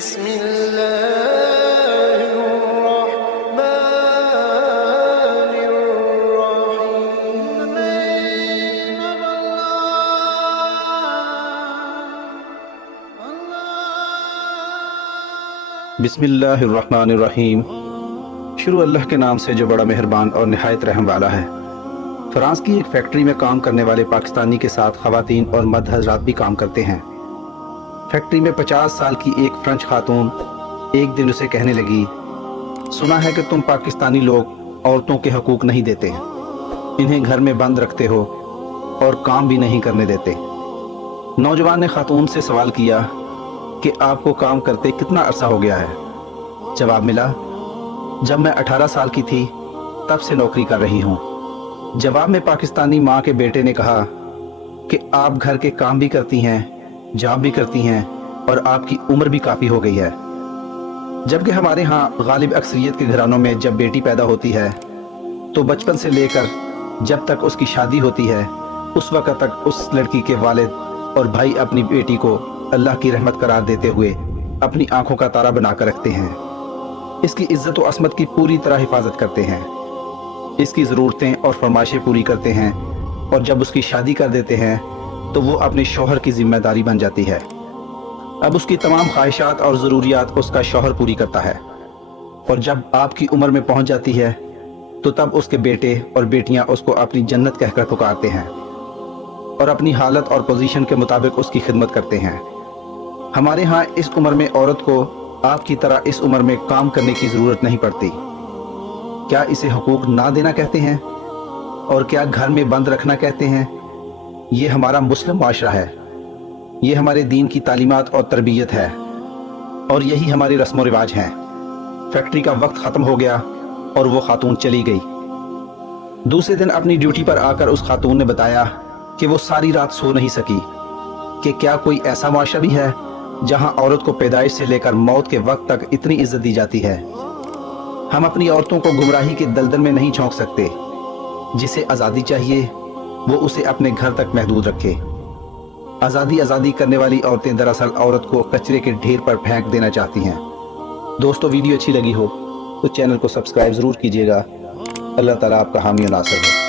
بسم الله الرحمن الرحيم. بسم اللہ الرحمن الرحیم. شروع اللہ کے نام سے جو بڑا مہربان اور نہایت رحم والا ہے. فرانس کی ایک فیکٹری میں کام کرنے والے پاکستانی کے ساتھ خواتین اور مرد حضرات بھی کام کرتے ہیں. فیکٹری میں 50 سال کی ایک فرانس خاتون ایک دن اسے کہنے لگی، سنا ہے کہ تم پاکستانی لوگ عورتوں کے حقوق نہیں دیتے، انہیں گھر میں بند رکھتے ہو اور کام بھی نہیں کرنے دیتے. نوجوان نے خاتون سے سوال کیا کہ آپ کو کام کرتے کتنا عرصہ ہو گیا ہے؟ جواب ملا، جب میں 18 سال کی تھی تب سے نوکری کر رہی ہوں. جواب میں پاکستانی ماں کے بیٹے نے کہا کہ آپ گھر کے کام بھی کرتی ہیں، جاب بھی کرتی ہیں اور آپ کی عمر بھی کافی ہو گئی ہے. جبکہ ہمارے ہاں غالب اکثریت کے گھرانوں میں جب بیٹی پیدا ہوتی ہے تو بچپن سے لے کر جب تک اس کی شادی ہوتی ہے اس وقت تک اس لڑکی کے والد اور بھائی اپنی بیٹی کو اللہ کی رحمت قرار دیتے ہوئے اپنی آنکھوں کا تارا بنا کر رکھتے ہیں. اس کی عزت و عصمت کی پوری طرح حفاظت کرتے ہیں، اس کی ضرورتیں اور فرمائشیں پوری کرتے ہیں، اور جب اس کی شادی کر دیتے ہیں تو وہ اپنے شوہر کی ذمہ داری بن جاتی ہے. اب اس کی تمام خواہشات اور ضروریات اس کا شوہر پوری کرتا ہے، اور جب آپ کی عمر میں پہنچ جاتی ہے تو تب اس کے بیٹے اور بیٹیاں اس کو اپنی جنت کہہ کر پکارتے ہیں اور اپنی حالت اور پوزیشن کے مطابق اس کی خدمت کرتے ہیں. ہمارے ہاں اس عمر میں عورت کو آپ کی طرح اس عمر میں کام کرنے کی ضرورت نہیں پڑتی. کیا اسے حقوق نہ دینا کہتے ہیں اور کیا گھر میں بند رکھنا کہتے ہیں؟ یہ ہمارا مسلم معاشرہ ہے، یہ ہمارے دین کی تعلیمات اور تربیت ہے، اور یہی ہماری رسم و رواج ہیں. فیکٹری کا وقت ختم ہو گیا اور وہ خاتون چلی گئی. دوسرے دن اپنی ڈیوٹی پر آ کر اس خاتون نے بتایا کہ وہ ساری رات سو نہیں سکی کہ کیا کوئی ایسا معاشرہ بھی ہے جہاں عورت کو پیدائش سے لے کر موت کے وقت تک اتنی عزت دی جاتی ہے. ہم اپنی عورتوں کو گمراہی کے دلدل میں نہیں جھونک سکتے. جسے آزادی چاہیے وہ اسے اپنے گھر تک محدود رکھے. آزادی کرنے والی عورتیں دراصل عورت کو کچرے کے ڈھیر پر پھینک دینا چاہتی ہیں. دوستو، ویڈیو اچھی لگی ہو تو چینل کو سبسکرائب ضرور کیجیے گا. اللہ تعالیٰ آپ کا حامی و ناصر ہے.